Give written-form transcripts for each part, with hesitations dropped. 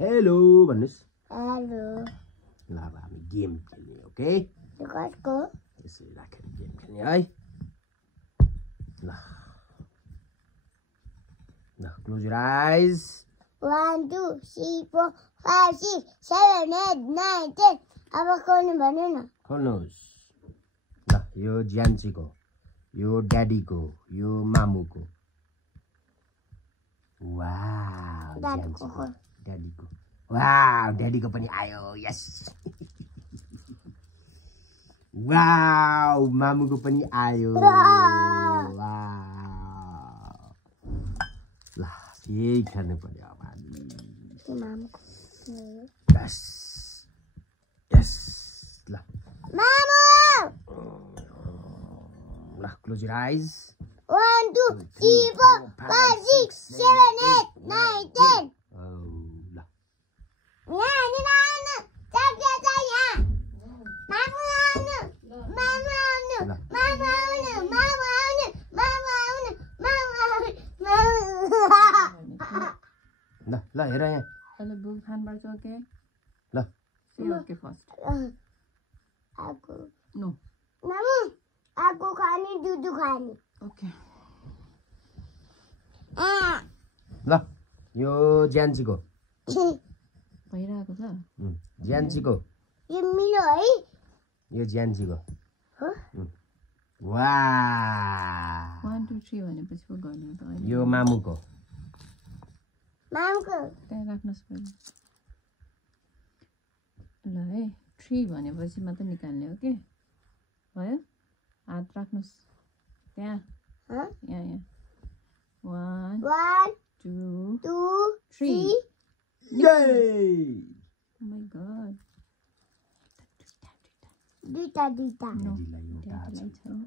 Hello भन्नुस् hello ल अब हामी गेम खेल्ने ओके कसको यसरी राखेर गेम खेल्ने है ल ल क्लोज योर आइज 1 2 3 4 5 6 7 8 9 10 अब खोल्नु भन्नु न खोल्नुहोस् ल यो ज्यान्सीको यो ड्याडीको यो मामुको वाउ दादाको ड्याडीको वाउ ड्याडीको पनि आयो यस वाउ मामुको पनि आयो वाउ ल यही खेल्नु पर्यो अब हामी मामुको यस यस ल मामु ल क्लोज योर आइज 1 2 3 4 5 6 7 8 9 10 ल यहाँ नि आउनु चाक्या चाहिँ मामु आउनु मामु आउनु मामु आउनु मामु आउनु मामु आउनु मामु आउनु ल ल हेर यहाँ Hello, book handbag okay? ल Say okay first. aku No. मामु aku खाने दुधु खाने Okay. ल यो ज्यान्सीको भइरहेको छ ज्यान्सीको यो मिलो है यो ज्यान्सीको हो वा 1 2 3 भनेपछि पो गर्ने त अहिले यो मामुको मामुको त्यहाँ राख्नुहोस् पहिले ल है 3 भनेपछि मात्र निकाल्ने हो के भयो हात राख्नुहोस् त्यहाँ huh? यहाँ 1 1 2 2 3 3 Yay! Oh my god. दुईटा दुईटा No. ड्याडीलाई एउटा ड्याडीलाई छैन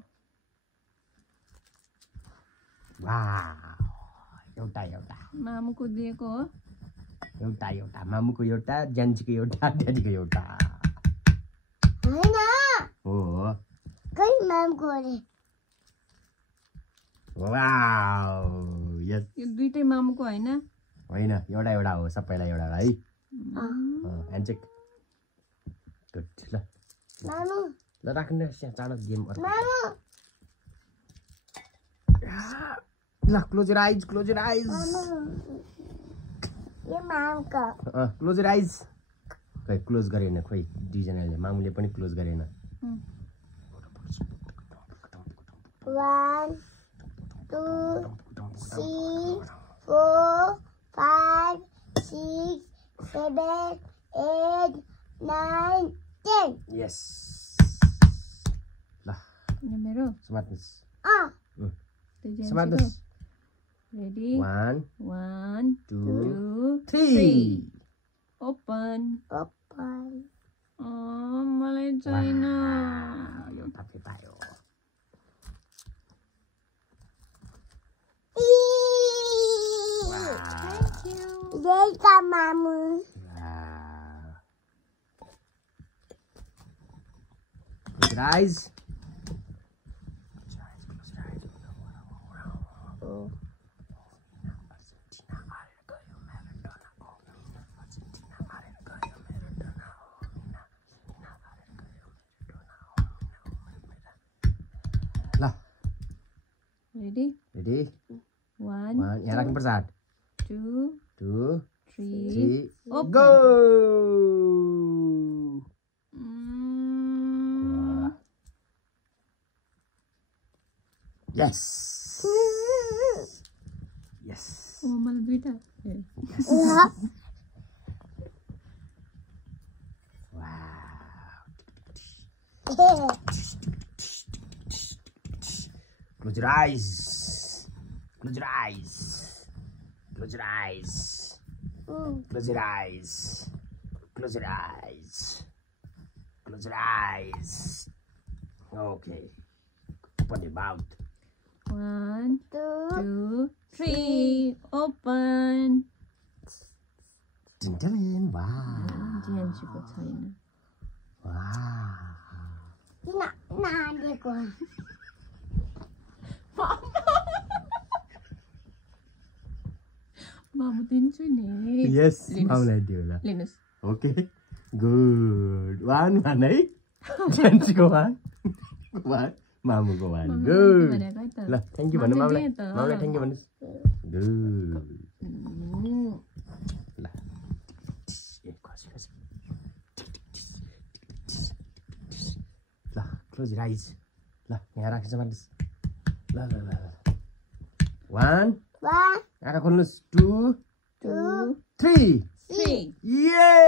वाउ एउटा एउटा मामुको दिएको हो एउटा एउटा मामुको एउटा ज्यान्सीको एउटा ड्याडीको एउटा हैन हो कही मामुको अरे वाउ यस यो दुईटै मामुको हैन होइन एउटा एउटा हो सबैलाई एउटा है ह्यान्डचेक गुड ल मामु ल राख्नुहोस् यहाँ चाँडो गेम मामु ल क्लोज योर आइज क्लोज योर आइज यो मामुको क्लोज योर आइज खै क्लोज गरेन खोइ दुईजनाले मामुले पनि क्लोज गरेन 1 2 3 4 5 6 7 8 9 10 यस ल यो मेरो समात्नुहोस् त्यो समात्नुहोस् रेडी 1 1 2 2 3 ओपन open मलाई छैन एउटा फेपायो Delta mamu Close your eyes. ल रेडी रेडी 1 यहाँ राख्नुपर्छ हात 2 2 3 3 open. गो यस यस ओ मलाई दुईटा Close your eyes. Close your eyes. Close your eyes. Close your eyes. Close your eyes. Close your eyes. Okay. Open your mouth. 1 2 3 open Dun, dun, dun. Wow. ज्यान्सीको छैन Wow. नानीको मामु दिन्छु नि यस लिनुहोस्। मामुलाई दियो ल लिनुहोस् ओके गुड 1 1 है ज्यान्सीको 1 1 मामुको 1 मामुलाई गुड भनेको है त। ल थ्याङ्क यू भन्नु मामुले मामुलाई दिए त। मामुलाई थ्याङ्क यू भन्नुहोस् गुड ल ए खसी खसी ल क्लोज राइज ल यहाँ राखेछ भन्नुहोस् ल ल ल 1 1 आँखा खोल्नुहोस् 2 2 3 3 yes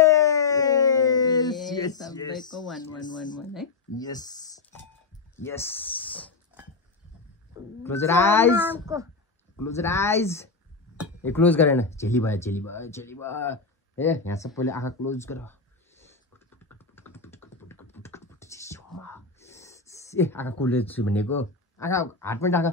yes सबैको 1 1 1 1 है yes yes close your eyes मामको close your eyes A close गरेन झेली भयो ए यहाँ सबैले आँखा क्लोज गर ए आँखा खोलेछु भनेको आँखा हातमा ढाका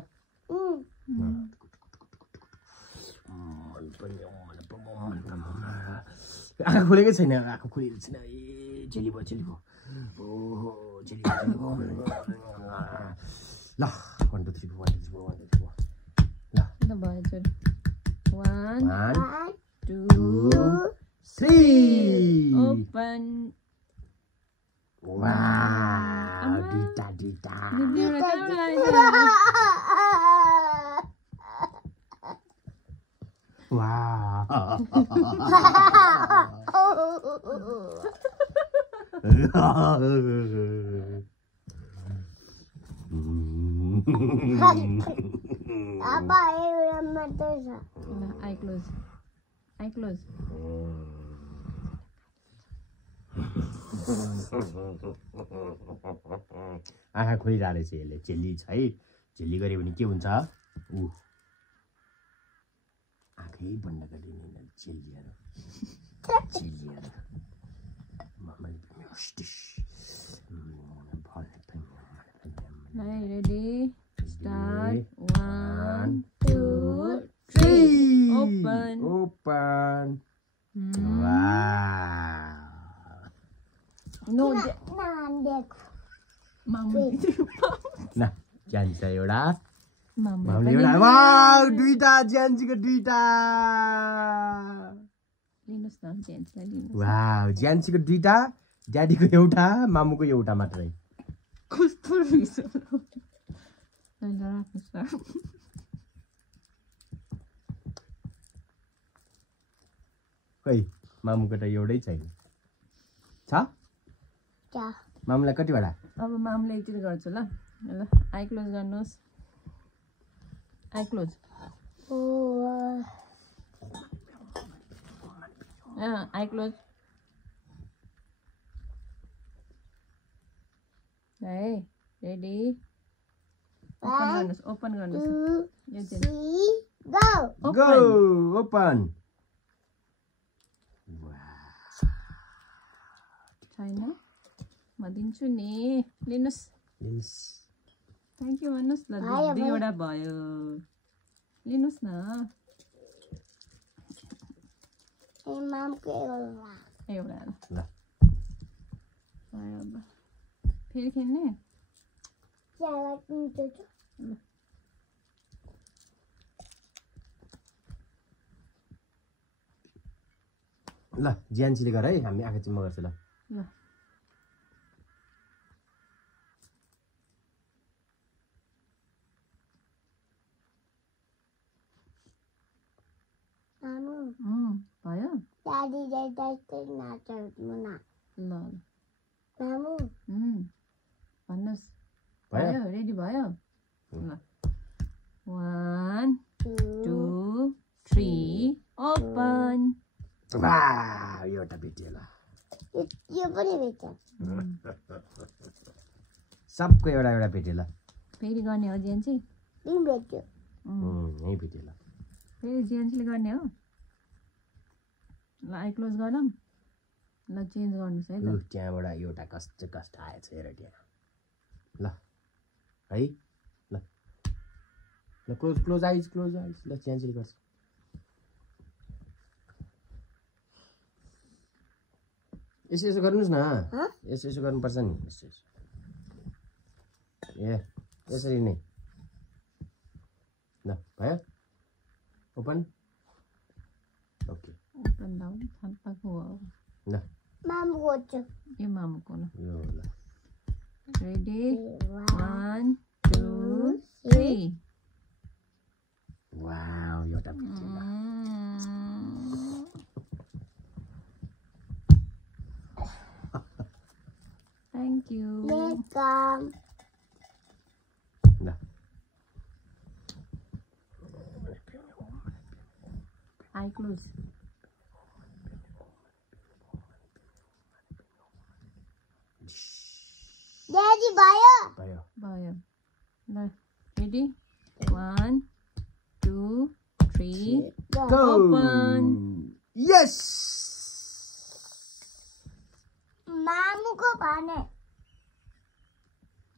आँखा खोलेकै छैन आँखा खोलेको छैन ए झेली भयो ओहो झेली भयो ल 1 2 3 4 1 2 3 4 ल ल भयो चल 1 1 2 3 ओपन वाउ दुईटा दिदी एउटा कहाँबाट आयो apa yang madrasah I close आँखा खोलिरहेको रहेछ यसले झेली छ है झेली गऱ्यो भने के हुन्छ ऊ आँखै बन्द गरिदिने झेलिएर ready start 1 2 3 open open no nandek मामु न जान्छ एउटा मामु मामुले एउटा वाउ दुईटा ज्यान्सीको दुईटा लिनुहोस् न जेन्ट्सलाई लिनुहोस् वाउ ज्यान्सीको दुईटा ड्याडीको एउटा मामुको एउटा मात्रै कस्तो रिस ल राख्नुहोस् सर खै मामुको त एउटै छैन छ ja मामुलाई कतिवटा अब मामुले एकचोटि गर्छु ल ल आई क्लोज गर्नुहोस् I close oh I close है रेडी ओपन गर्नुहोस् 2 यो चाहिँ 3 go गो ओपन छैन म दिन्छु नि लिनुहोस् थ्याङ्क यू भन्नुहोस् ल दुईवटा भयो लिनुहोस् न mam ke एउटा ल भयो अब फेरि खेल्ने jalan itu ल ज्यान्सीले गर है हामी आँखा चिम्म गर्छ ल ल mamu भयो tadi jadi naca mana ल mamu भन्नुहोस् भयो भयो रेडी भयो ल 1 2 3 ओपन वाउ एउटा भेटियो ल यो पनि भेट्छ सबको एउटा एउटा भेटियो ल फेरि गर्ने हो जेन्सी तिन भेट्यो यहीँ भेटियो ल फेरि जेन्सीले गर्ने हो ल आई क्लोज गरौँ ल चेन्ज गर्नुहोस् है त त्यहाँबाट एउटा कष्ट आएछ हेर त्यहाँ ल है ल ल क्लोज आइज ल ज्यान्सीले गर्छ यसो गर्नुहोस् न यसो गर्नुपर्छ नि यसो ए यसरी नै ल भयो open Pandau, tanpa gua. Lah, Mama gocho. Ini mamaku lah. yo lah. Ready? 1, 1, 2, 3. Wow, yo dapat juga. Thank you. welcome. Lah. Eye close. Daddy, bio. Ayo. Bayar. Nah, ready? 1, 2, 3. Go. Go. Open. Yes. Mamu ko pane.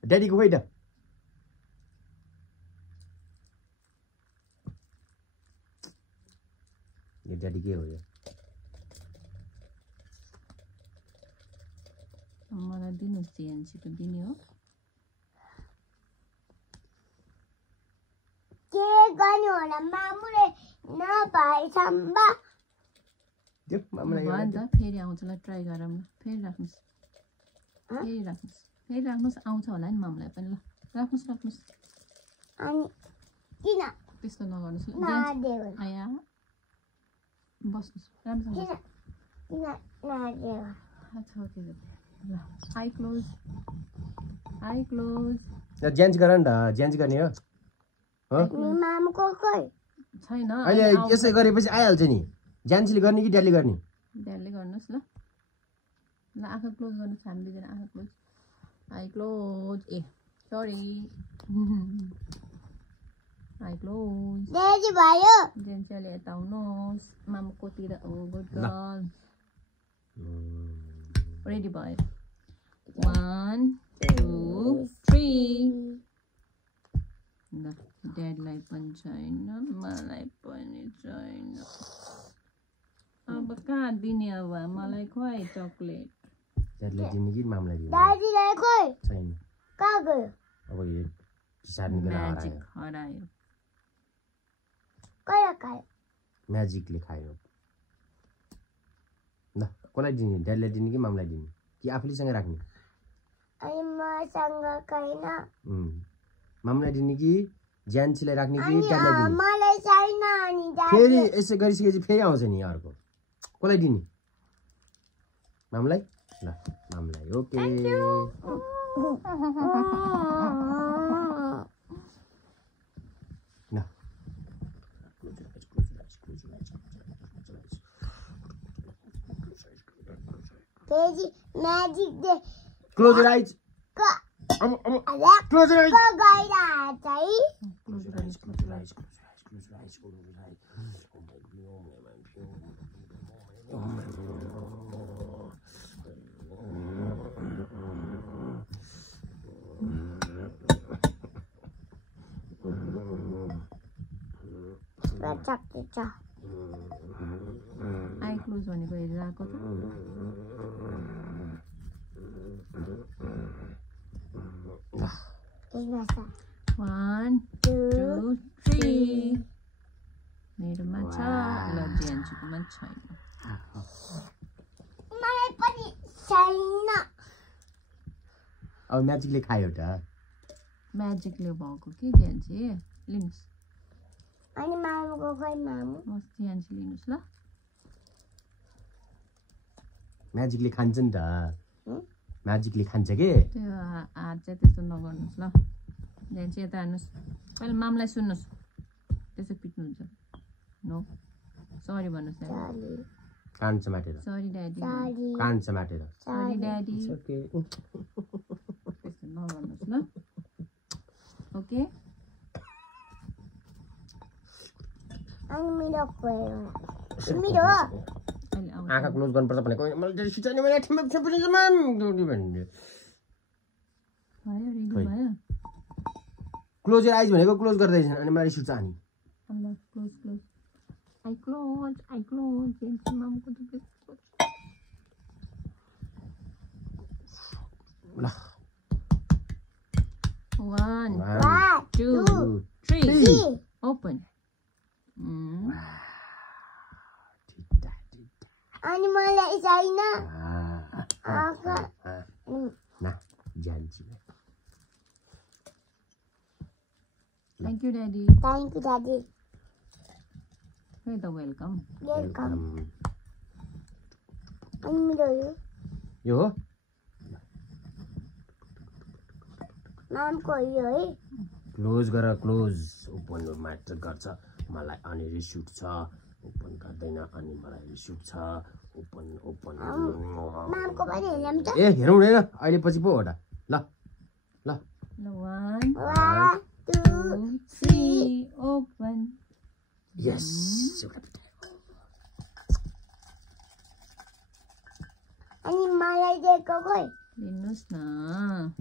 Daddy को खोइ the ये daddy के हो यो मलाई दिनुहोस् जिएनसीको दिने हो के गर्नु होला मामुले नभए सम्बा. दियो मामालाई भयो नि त फेरि आउँछ ल ट्राई गरौँ ल फेरि राख्नुहोस् फेरि राख्नुहोस् आउँछ होला नि मामलाई पनि ल राख्नुहोस् अनि किन त्यस्तो नगर्नुहोस् ल नदेऊ? आया बस्नुहोस् राम्रोसँग किन किन नदेऊ? अच्छा ओके ल आई क्लोज ल जेन्स गर नि त जेन्स गर्ने हो नि मामुको खोइ छैन अहिले यसै गरेपछि आइहाल्छ नि जेन्सले गर्ने कि ड्याडीले गर्ने ड्याडीले गर्नुहोस् ल ल आँखा क्लोज गर्नुहोस् हामी दुईजना आँखा close I close A sorry I close Daisy भयो. जेन्सले यता आउनुहोस् मामुकोतिर ओ गुड गर्ल रेडी भयो 1 2 3 ल ड्याडीलाई पनि छैन मलाई पनि छैन अब कहाँ दिने अब मलाई खुवाइ चक्लेट ड्याडीले दिने कि मामलाई दिने दादीलाई खोइ छैन कहाँ गयो? अब यो किसान निकल म्याजिक हरायो कहिले खायो? म्याजिकले खायो ल कसलाई दिने ड्याडीलाई दिने कि मामलाई दिने कि आफूलेसँग राख्ने अनि मसँग छैन. मामलाई दिने कि ज्यान्सीलाई राख्ने कि अनि ड्याडीलाई दिने मलाई छैन अनि फेरि दादी यसो गरिसकेपछि फेरि आउँछ नि अर्को कसलाई दिने मामलाई ल मामलाई ओके ल Daisy magic they close your आइज क अरे क्लोज योर आइज क गइरहेछ है. Close your eyes, close your eyes, close your eyes, close your eyes, close your eyes. Oh my चक्छ आई क्लोज भनेको हेरिरहेको त त्यसमा 1 2 3 मेरोमा छ ल जेन्सीकोमा छैन मलाई पनि छैन. अब म्याजिकले खायो त म्याजिकले भएको कि जेन्सी लिनुहोस् अनि मामुको खोइ मामु होस् जेन्सी लिनुहोस् ल म्याजिकले खान्छ नि त म्याजिकले खान्छ के त्यो हात चाहिँ त्यस्तो नगर्नुहोस् ल जेन्सी यता हान्नुहोस् पहिला मामलाई सुन्नुहोस् त्यसो पिट्नुहुन्छ नो सरी भन्नुहोस् ड्याडी सरी कान्छ माटेर सरी ड्याडी सरी कान्छ माटेर सरी ड्याडी ओके त्यस्तो नगर्नुहोस् ल ओके अनि मेरो खोइ मेरो अहिले आउँछ आँखा क्लोज गर्नुपर्छ भनेको मैले चाहिँ सिटाउने भने ठिम पनि जमान भन्ने भयो रेडी भयो क्लोज योर आइज भनेको क्लोज गर्दैछन् अनि मैले सुट्छ अनि ल क्लोज आई क्लोज जेन्सी मामको त ल 1 1 2 3 3 open ठिटा ठिटा अनि मलाई छैन ना जान्छु thank you daddy thank you दादी खै त वेलकम वेलकम अनि मेरो यो हो नामको यो है क्लोज गर क्लोज ओपन मात्र गर्छ मलाई अनि रिस उठ्छ ओपन गर्दैन अनि मलाई रिस उठ्छ ओपन ओपन नामको पनि हेर्नु त ए हेरौँ न अहिले पछि पो हो त ल ल ल 1 1 2 3 ओपन यस अनि मलाई दिएको खोइ लिनुहोस् न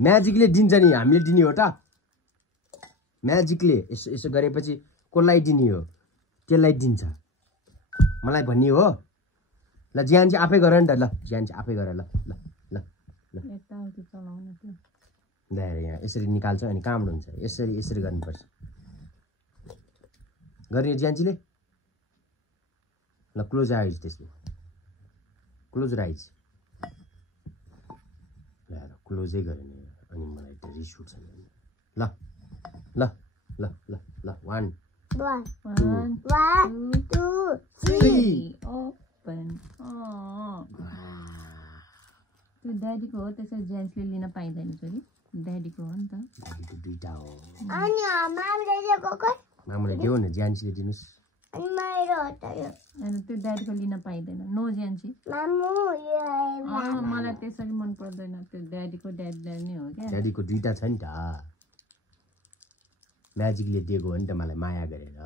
म्याजिकले दिन्छ नि हामीले दिने हो त म्याजिकले यसो यसो गरेपछि कसलाई दिने हो त्यसलाई दिन्छ मलाई भन्ने हो ल ज्यान चाहिँ आफै गर नि त ल ज्यान चाहिँ आफै गर ल ल ल ल यताउति चलाउनु त्यो ल्याएर यहाँ यसरी निकाल्छ अनि कहाँबाट हुन्छ यसरी यसरी गर्नुपर्छ गर्ने ज्यान्चीले ल क्लोज आइज त्यसले क्लोज राइज ल्याएर क्लोजै गरेन अनि मलाई त रिस उठ्छ नि ल ल ल ल ल 1 1 1 2 3 ओपन त्यो ड्याडीको हो त्यसरी जेन्ट्सले लिन पाइँदैन छोरी ड्याडीको हो नि त दाइको दुईटा हो अनि मामले दिएको खोइ मामुलाई देऊ न ज्यान्चीले दिनुहोस् अनि मेरो हो त यो अनि त्यो ड्याडीको लिन पाइँदैन नो जेन्सी मामु यो मलाई त्यसरी मन पर्दैन त्यो ड्याडीको ड्याडी नै हो क्या ड्याडीको दुईटा छ नि त म्याजिकले दिएको हो नि त मलाई माया गरेर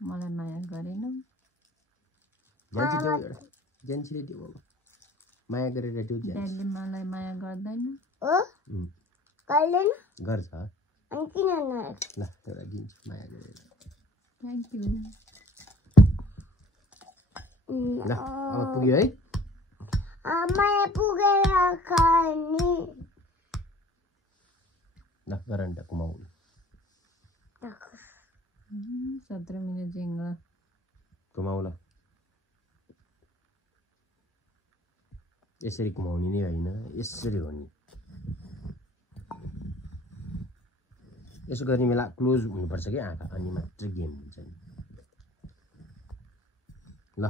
मलाई माया गरेन ज्यान्चीले दिएको माया गरेर दियो ड्याडीले मलाई माया गर्दैन हो कहिले न गर्छ अनि किन न ल एउटा दिन्छु माया गरेर थ्याङ्क यू ल अब पुग्यो है माया पुगेर खाने ल गर नि त कुमाउनु 17 मिनट जेङ्गा कुमाउ ल यसरी कुमाउने नै होइन यसरी हो नि यसो गर्ने बेला क्लोज हुनुपर्छ कि आँखा अनि मात्र गेम हुन्छ नि ल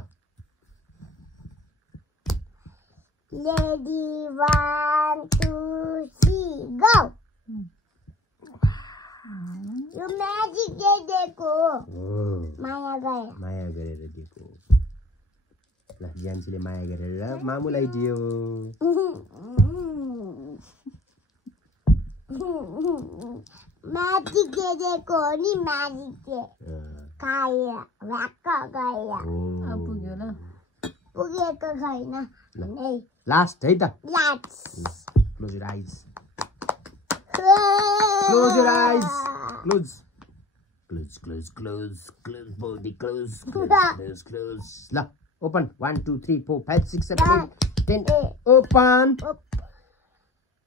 Lady 1 2 3 go यो म्याजिक दिएको माया गरे माया गरेर दिएको ल ज्यान्चीले माया गरेर मामुलाई दियो म्याजिक दिएको हो नि म्याजिक खाएर भ्याक्क गएर अब पुग्यो ल पुगेको छैन लास्ट है त लास्ट क्लोज योर आइज Close your eyes. Close. Close. Body close. Close. La. Open. 1, 2, 3, 4, 5, 6, 7, 8, 10. Open.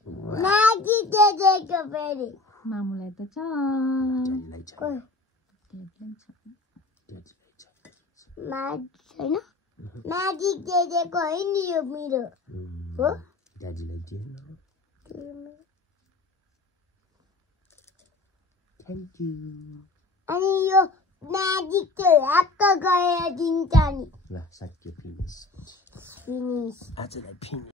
Magic दिएको फेरि मामुलाई त छ छैन म्याजिक दिएको है नि यो मेरो हो ड्याडीलाई दिएन थ्याङ्क यू अनि यो म्याजिक चाहिँ ह्याक्क गरेर दिन्छ नि ल सक्यो फिनिस फिनिस आजलाई फिनिस